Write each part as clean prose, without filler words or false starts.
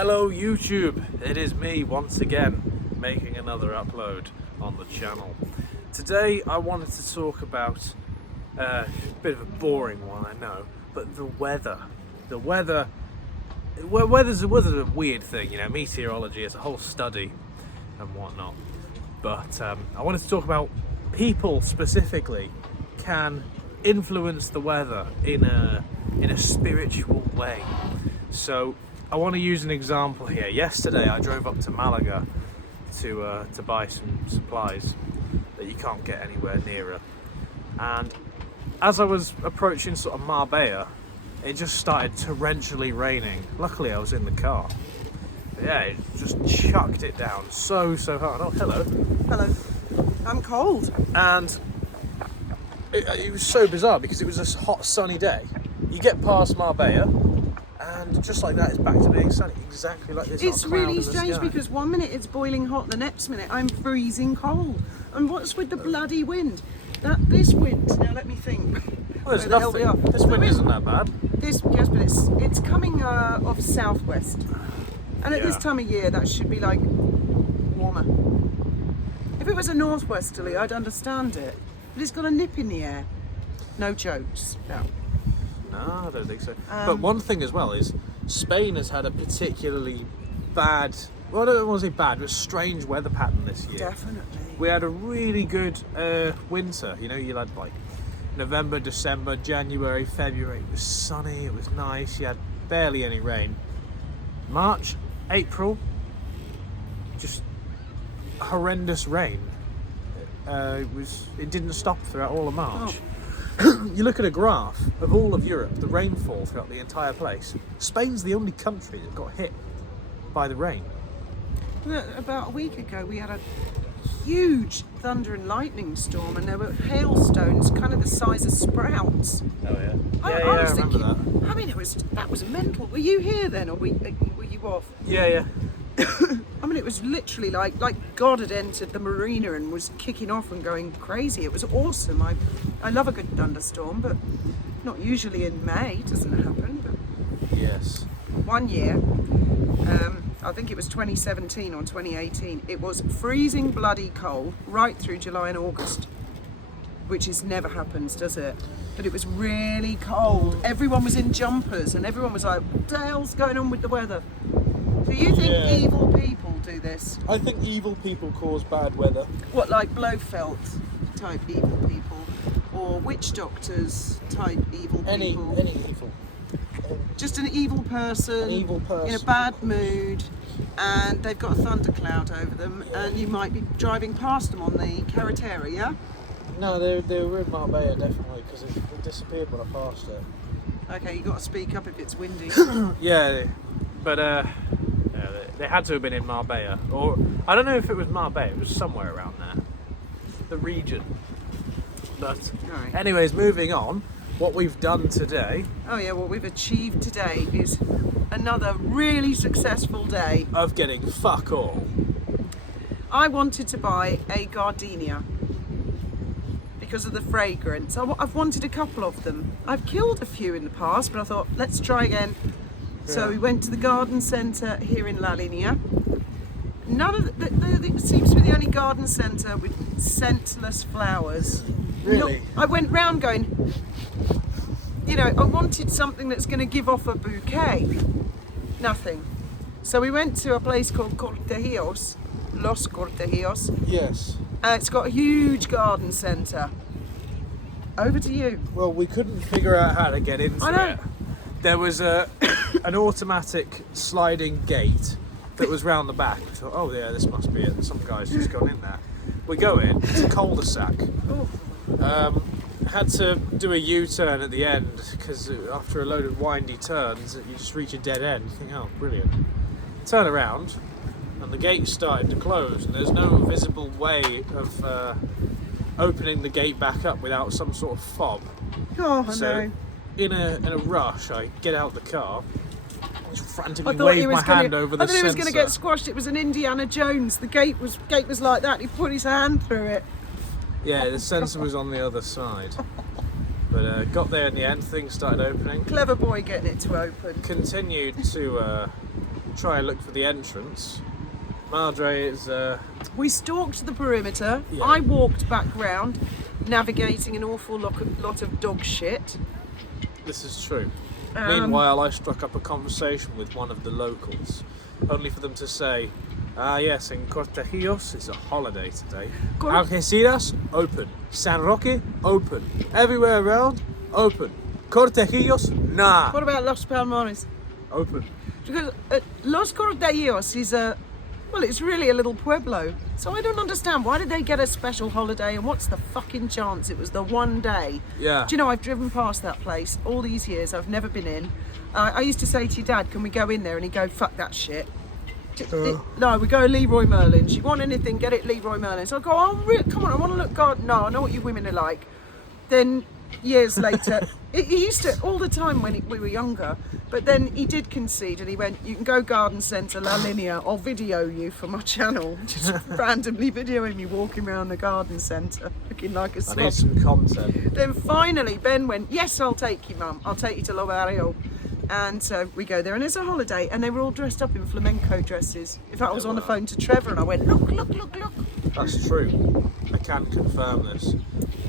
Hello YouTube, it is me once again making another upload on the channel. Today I wanted to talk about a bit of a boring one, I know, but the weather. Weather's a weird thing, you know, meteorology is a whole study and whatnot. But I wanted to talk about people specifically can influence the weather in a spiritual way. So I want to use an example here. Yesterday I drove up to Malaga to buy some supplies that you can't get anywhere nearer, and as I was approaching sort of Marbella, it just started torrentially raining. Luckily I was in the car. But yeah, it just chucked it down so hard. Oh, hello. I'm cold. And it was so bizarre because it was a hot sunny day. You get past Marbella and just like that, it's back to being sunny, exactly like this. It's really strange because one minute it's boiling hot, the next minute I'm freezing cold. And what's with the bloody wind? This wind, now let me think. Well, there's nothing. This wind isn't that bad. Yes, but it's coming off southwest. And at this time of year, that should be like warmer. If it was a northwesterly, I'd understand it. But it's got a nip in the air. No jokes. No. No, I don't think so. But one thing as well is Spain has had a particularly bad, well, I don't want to say bad, but strange weather pattern this year. Definitely. We had a really good winter. You know, you had like November, December, January, February. It was sunny, it was nice. You had barely any rain. March, April, just horrendous rain. It didn't stop throughout all of March. Oh. You look at a graph of all of Europe, the rainfall throughout the entire place. Spain's the only country that got hit by the rain. About a week ago, we had a huge thunder and lightning storm, and there were hailstones, kind of the size of sprouts. Oh yeah. I was remember thinking, that. I mean, that was mental. Were you here then, or were you off? Yeah. I mean, it was literally like God had entered the marina and was kicking off and going crazy. It was awesome. I love a good thunderstorm, but not usually in May. It doesn't happen. But Yes. one year, I think it was 2017 or 2018, it was freezing bloody cold right through July and August, which never happens, does it? But it was really cold. Everyone was in jumpers and everyone was like, what the hell's going on with the weather? Do you think evil people do this? I think evil people cause bad weather. What, like Blofeld type evil people? Or witch doctors type evil people? Any evil. Just an evil person, in a bad mood, and they've got a thundercloud over them, and you might be driving past them on the carretera, yeah? No, they were in Marbella definitely, because it disappeared when I passed it. Okay, you got to speak up if it's windy. Yeah, but they had to have been in Marbella, or I don't know if it was Marbella. It was somewhere around there, the region. But Right. anyways, moving on. What we've done today. Oh yeah, what we've achieved today is another really successful day. Of getting fuck all. I wanted to buy a gardenia because of the fragrance. I've wanted a couple of them. I've killed a few in the past, but I thought, let's try again. So we went to the garden centre here in La Linea. None of it seems to be the only garden centre with scentless flowers. Really? I went round going, you know, I wanted something that's going to give off a bouquet. Nothing. So we went to a place called Los Cortejos. Yes. It's got a huge garden centre. Over to you. Well, we couldn't figure out how to get into I know. it. There was an automatic sliding gate that was round the back. We thought, oh yeah, this must be it. Some guy's just gone in there. We go in, it's a cul-de-sac. Oh. Had to do a U-turn at the end because after a load of windy turns, you just reach a dead end. You think, oh, brilliant. Turn around, and the gate started to close, and there's no visible way of opening the gate back up without some sort of fob. Oh, I So, know. in a rush, I get out the car, just frantically I thought wave my hand over the I thought he was going to get sensor. squashed. It was an Indiana Jones. The gate was like that. He put his hand through it. Yeah, the sensor was on the other side. But got there in the end, things started opening. Clever boy getting it to open. Continued to try and look for the entrance. Madre is... We stalked the perimeter. Yeah. I walked back round, navigating an awful lot of dog shit. This is true. Meanwhile, I struck up a conversation with one of the locals, only for them to say, yes, in Cortejillos it's a holiday today. Algeciras, open. San Roque, open. Everywhere around, open. Cortejillos, nah. What about Los Palmares? Open. Because Los Cortejillos is it's really a little pueblo. So I don't understand, why did they get a special holiday and what's the fucking chance it was the one day? Yeah. Do you know, I've driven past that place all these years, I've never been in. I used to say to your dad, can we go in there? And he'd go, fuck that shit. No, we go Leroy Merlin's. You want anything, get it Leroy Merlin's. So I go, oh, come on, I want to look God. No, I know what you women are like. Then years later, he used to all the time when we were younger, but then he did concede and he went, you can go garden centre La Linea, I'll video you for my channel. Just randomly videoing me walking around the garden centre looking like a slob. I need some content. Then finally Ben went, yes, I'll take you, Mum, I'll take you to Lo Barrio. And so we go there and it's a holiday and they were all dressed up in flamenco dresses. In fact, I was on the phone to Trevor and I went, look. That's true. I can confirm this.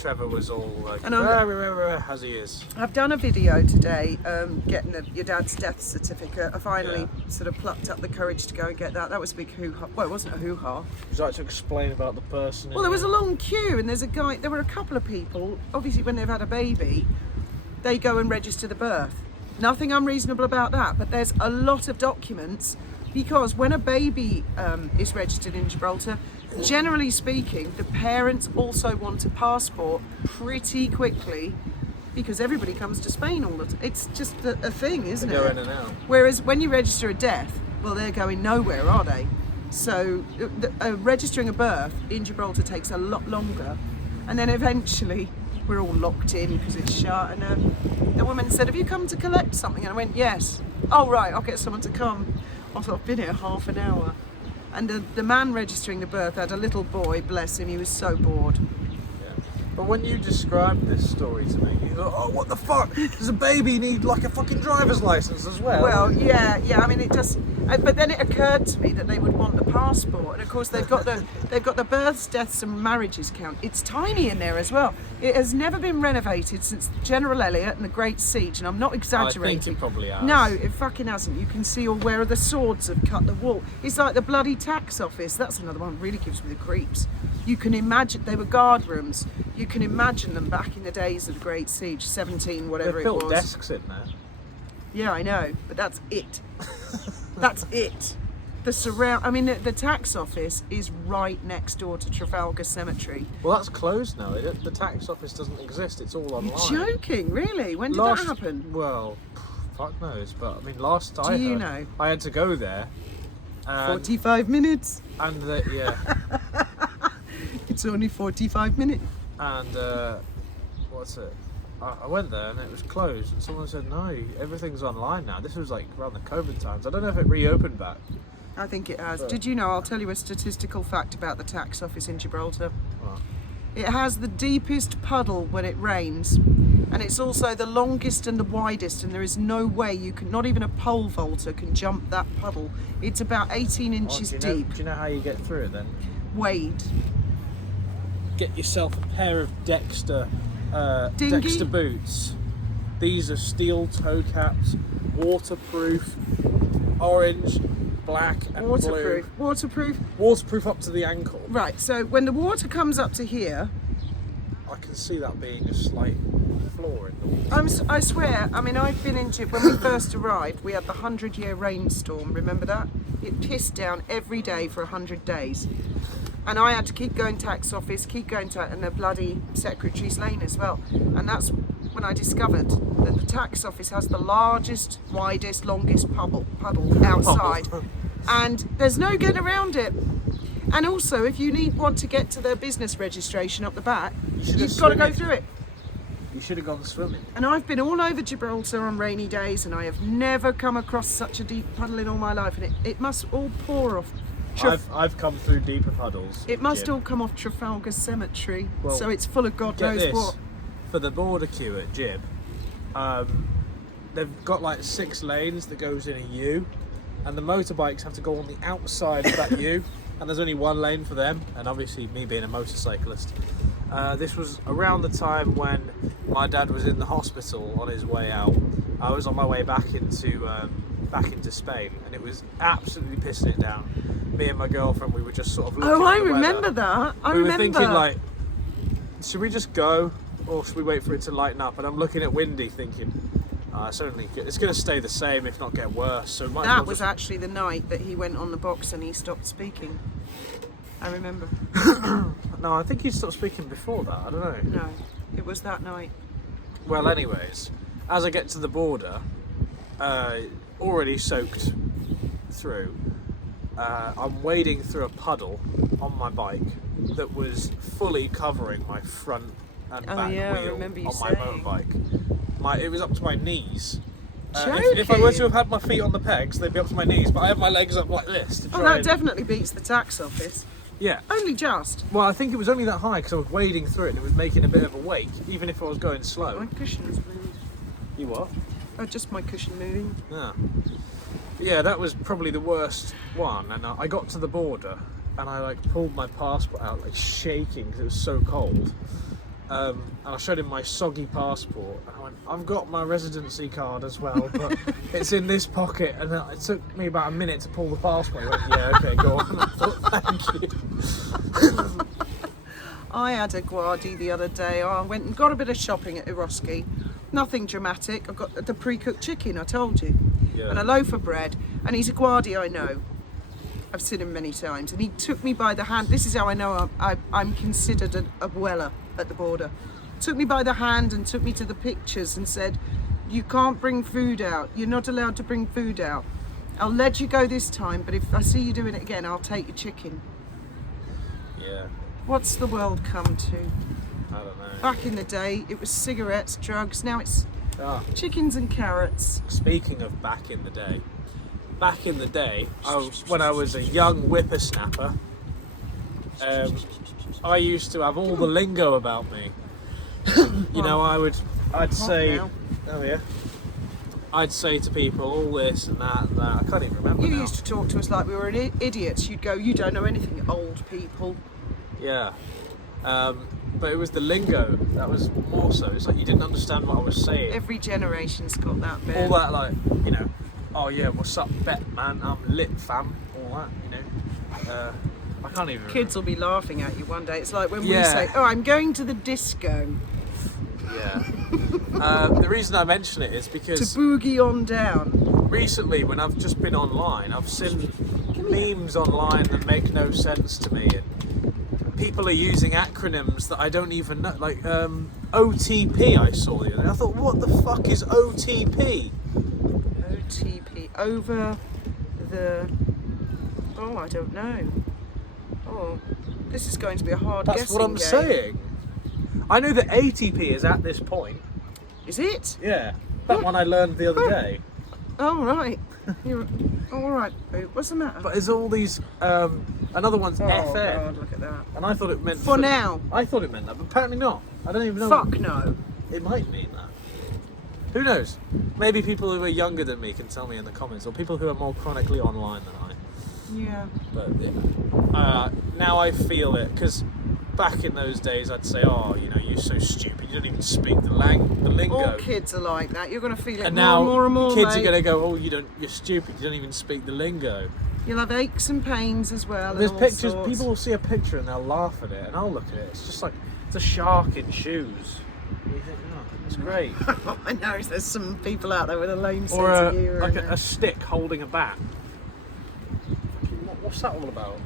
Trevor was all like, as he is. I've done a video today getting your dad's death certificate. I finally sort of plucked up the courage to go and get that. That was a big hoo-ha. Well, it wasn't a hoo-ha. Would you like to explain about the person? Well, there was a long queue and there were a couple of people, obviously when they've had a baby, they go and register the birth. Nothing unreasonable about that, but there's a lot of documents because when a baby is registered in Gibraltar, generally speaking, the parents also want a passport pretty quickly because everybody comes to Spain all the time. It's just a thing, isn't it? They go in and out. Whereas when you register a death, well, they're going nowhere, are they? So registering a birth in Gibraltar takes a lot longer. And then eventually we're all locked in because it's shut. And the woman said, have you come to collect something? And I went, yes. Oh, right, I'll get someone to come. I thought, I've been here half an hour. And the man registering the birth had a little boy, bless him, he was so bored. Yeah. But when you described this story to me, you thought, oh, what the fuck? Does a baby need like a fucking driver's license as well? Well, yeah, I mean, it just... But then it occurred to me that they would want the passport, and of course they've got the births, deaths, and marriages count. It's tiny in there as well. It has never been renovated since General Elliot and the Great Siege, and I'm not exaggerating. I think it probably has. No, it fucking hasn't. You can see all where the swords have cut the wall. It's like the bloody tax office. That's another one. Really gives me the creeps. You can imagine they were guard rooms. You can imagine them back in the days of the Great Siege, 17, whatever They've it was. built desks in there. Yeah, I know, but that's it. That's it. The tax office is right next door to Trafalgar Cemetery. Well, that's closed now. The tax office doesn't exist. It's all online. You're joking, really? When did that happen? Well, fuck knows. But I mean, last I Do you heard, know? I had to go there. 45 minutes. And yeah. It's only 45 minutes. And what's it? I went there and it was closed, and someone said, no, everything's online now. This was like around the COVID times. I don't know if it reopened back. I think it has. Did you know, I'll tell you a statistical fact about the tax office in Gibraltar. What? It has the deepest puddle when it rains, and it's also the longest and the widest, and there is no way you can, not even a pole vaulter can jump that puddle. It's about 18 inches deep. Do you know how you get through it then? Wade. Get yourself a pair of Dexter boots. These are steel toe caps, waterproof, orange, black and blue. Waterproof up to the ankle. Right, so when the water comes up to here, I can see that being a slight flaw in the water. I swear, I mean, I've been into it. When we first arrived, we had the 100-year rainstorm, remember that? It pissed down every day for 100 days. And I had to keep going tax office, and the bloody Secretary's Lane as well. And that's when I discovered that the tax office has the largest, widest, longest puddle outside. And there's no getting around it. And also, if you want to get to their business registration up the back, you've got to go through it. You should have gone swimming. And I've been all over Gibraltar on rainy days, and I have never come across such a deep puddle in all my life. And it must all pour off. I've come through deeper puddles. It must all come off Trafalgar Cemetery, well, so it's full of God knows what. For the border queue at Gib, they've got like 6 lanes that goes in a U, and the motorbikes have to go on the outside of that U, and there's only one lane for them. And obviously, me being a motorcyclist, this was around the time when my dad was in the hospital on his way out. I was on my way back into Spain, and it was absolutely pissing it down. Me and my girlfriend, we were just sort of looking Oh, at I the remember weather. that. I We were remember. thinking like, should we just go, or should we wait for it to lighten up? And I'm looking at Windy thinking, it's going to stay the same, if not get worse. So might as That well was just... actually the night that he went on the box and he stopped speaking. I remember. No, I think he stopped speaking before that. I don't know. No, it was that night. Well, anyways, as I get to the border, already soaked through, I'm wading through a puddle on my bike that was fully covering my front and Oh, back yeah, I wheel remember you on my saying. motorbike. It was up to my knees. If I were to Joking. have had my feet on the pegs, they'd be up to my knees, but I have my legs up like this to try Oh, that and... definitely beats the tax office. Yeah. Only just. Well, I think it was only that high because I was wading through it and it was making a bit of a wake, even if I was going slow. My cushion's moved. You what? Oh, just my cushion moving. Yeah. Yeah, that was probably the worst one. And I got to the border and I like pulled my passport out, like shaking because it was so cold. And I showed him my soggy passport. And I went, I've got my residency card as well, but it's in this pocket. And it took me about a minute to pull the passport. He went, yeah, okay, go on. I thought, thank you. I had a guardi the other day. I went and got a bit of shopping at Bureaucracy. Nothing dramatic. I got the pre-cooked chicken, I told you. Yeah. And a loaf of bread. And he's a guardi I know. I've seen him many times. And he took me by the hand. This is how I know I'm considered an abuela at the border. Took me by the hand and took me to the pictures and said, you can't bring food out. You're not allowed to bring food out. I'll let you go this time, but if I see you doing it again, I'll take your chicken. Yeah, What's the world come to? I don't know. Back in the day, it was cigarettes, drugs. Now it's Ah. chickens and carrots. Speaking of back in the day, when I was a young whippersnapper, I used to have all the lingo about me. You know, I'd say, now. oh yeah, I'd say to people all this and that and that. I can't even remember You now. used to talk to us like we were idiots. You'd go, you don't know anything, old people. Yeah, but it was the lingo that was more so. It's like you didn't understand what I was saying. Every generation's got that bit. All that, like, you know, oh yeah, what's up, bet man? I'm lit, fam. All that, you know. I can't even. Kids will be laughing at you one day. It's like when we Yeah. say, oh, I'm going to the disco Yeah. The reason I mention it is to because boogie on down. recently, when I've just been online, I've seen memes online that make no sense to me. And people are using acronyms that I don't even know, like OTP. I saw the other day. I thought, what the fuck is OTP? OTP, over the... Oh, I don't know. Oh, this is going to be a hard That's guessing what I'm game. saying. I know that ATP is at this point. Is it? Yeah, that one I learned the other day. Oh, right. You're... Oh, all right. What's the matter? But there's all these. Another one's oh, FM, God, look at that. and I thought it meant For now. I thought it meant that, but apparently not. I don't even know. Fuck no. It might mean that. Who knows? Maybe people who are younger than me can tell me in the comments, or people who are more chronically online than I. Yeah. But now I feel it, because back in those days I'd say, oh, you know, you're so stupid, you don't even speak the lingo. All kids are like that. You're going to feel it And more now and more and more, kids mate. are going to go, oh, you're stupid, you don't even speak the lingo. You'll have aches and pains as well. There's and all pictures, sorts. people will see a picture and they'll laugh at it, and I'll look at it, it's just like, it's a shark in shoes. And you think, oh, it's great. I know there's some people out there with a lame sense Or of humour. like in a stick holding a bat. What's that all about?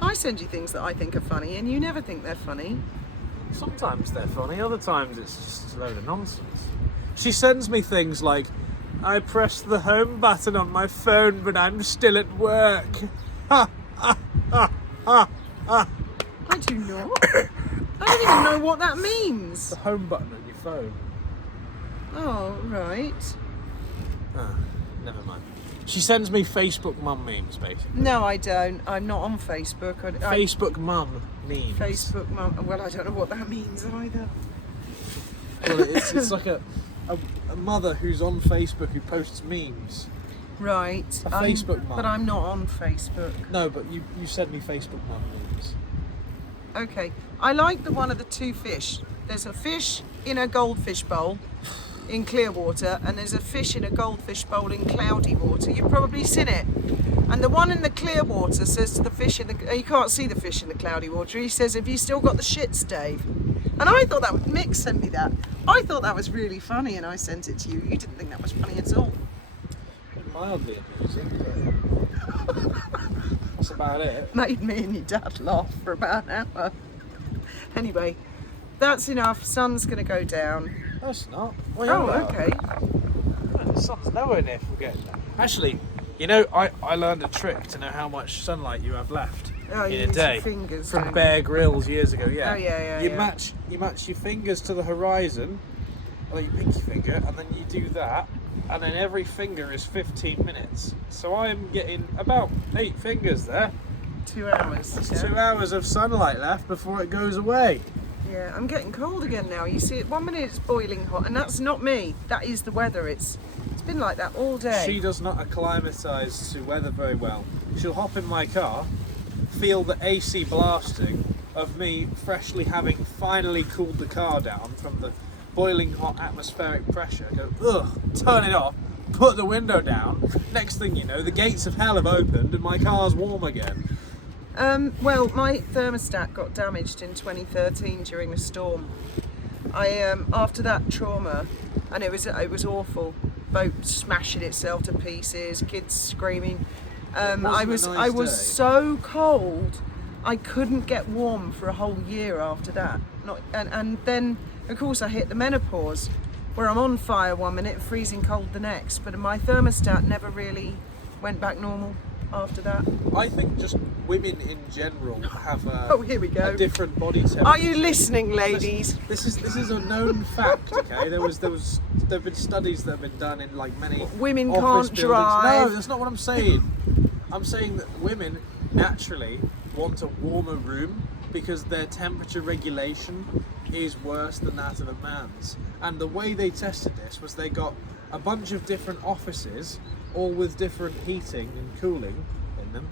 I send you things that I think are funny, and you never think they're funny. Sometimes they're funny, other times it's just a load of nonsense. She sends me things like, I pressed the home button on my phone, but I'm still at work. Ha, ha, ha, ha, ha. I do not. I don't even know what that means. The home button on your phone. Oh, right. Ah, never mind. She sends me Facebook mum memes, basically. No, I don't. I'm not on Facebook. I Facebook mum memes. Facebook mum. Well, I don't know what that means either. Well, it's like a mother who's on Facebook who posts memes. Right. A Facebook mum. But I'm not on Facebook. No, but you send me Facebook mum memes. Okay. I like the one of the two fish. There's a fish in a goldfish bowl in clear water, and there's a fish in a goldfish bowl in cloudy water. You've probably seen it. And the one in the clear water says to the fish in the... You can't see the fish in the cloudy water. He says, have you still got the shits, Dave? And I thought that... Mick sent me that. I thought that was really funny, and I sent it to you. You didn't think that was funny at all. Mildly amusing, but that's about it. Made me and your dad laugh for about an hour. Anyway, that's enough. Sun's going to go down. No, it's not. Oh, okay. The sun's nowhere near forgetting that. Actually, you know, I learned a trick to know how much sunlight you have left in a day fingers, from Bear Grylls years ago. Yeah. Oh yeah. You match your fingers to the horizon, like your pinky finger, and then you do that, and then every finger is 15 minutes. So I'm getting about 8 fingers there. 2 hours. There's 2 hours of sunlight left before it goes away. Yeah, I'm getting cold again now. You see, 1 minute it's boiling hot, and that's not me. That is the weather. It's been like that all day. She does not acclimatise to weather very well. She'll hop in my car, feel the AC blasting of me freshly having finally cooled the car down from the boiling hot atmospheric pressure. Go, ugh, turn it off, put the window down. Next thing you know, the gates of hell have opened and my car's warm again. Well, my thermostat got damaged in 2013 during a storm. After that trauma, and it was awful. Boat smashing itself to pieces, kids screaming. I was so cold, I couldn't get warm for a whole year after that. And then, of course, I hit the menopause, where I'm on fire 1 minute, freezing cold the next. But my thermostat never really went back normal after that. I think just women in general have Here we go. a different body temperature. Are you listening, ladies? This is a known fact. Okay, there've been studies that have been done in like many Women office can't buildings. drive. No, that's not what I'm saying. I'm saying that women naturally want a warmer room because their temperature regulation is worse than that of a man's. And the way they tested this was they got a bunch of different offices, all with different heating and cooling in them,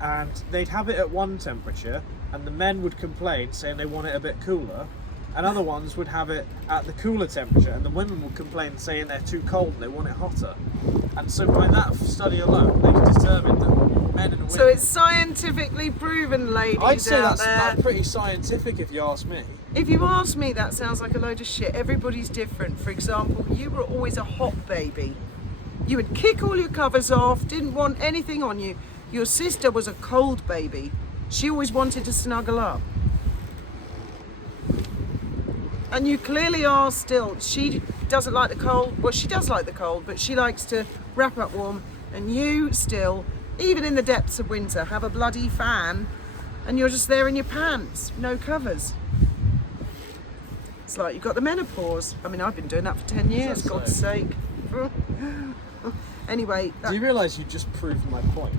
and they'd have it at one temperature, and the men would complain saying they want it a bit cooler, and other ones would have it at the cooler temperature, and the women would complain saying they're too cold and they want it hotter. And so by that study alone, they determined that men and women... So it's scientifically proven, ladies. I'd say out there. that's pretty scientific if you ask me. If you ask me, that sounds like a load of shit. Everybody's different. For example, you were always a hot baby. You would kick all your covers off, didn't want anything on you. Your sister was a cold baby. She always wanted to snuggle up. And you clearly are still. She doesn't like the cold. Well, she does like the cold, but she likes to wrap up warm. And you still, even in the depths of winter, have a bloody fan and you're just there in your pants, no covers. It's like you've got the menopause. I mean, I've been doing that for 10 years, God's sake. Anyway. Do you realise you just proved my point?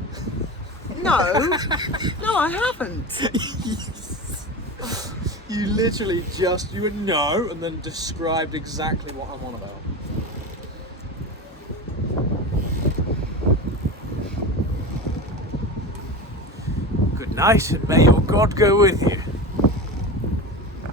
No, I haven't. You literally you would know and then described exactly what I'm on about. Good night, and may your God go with you.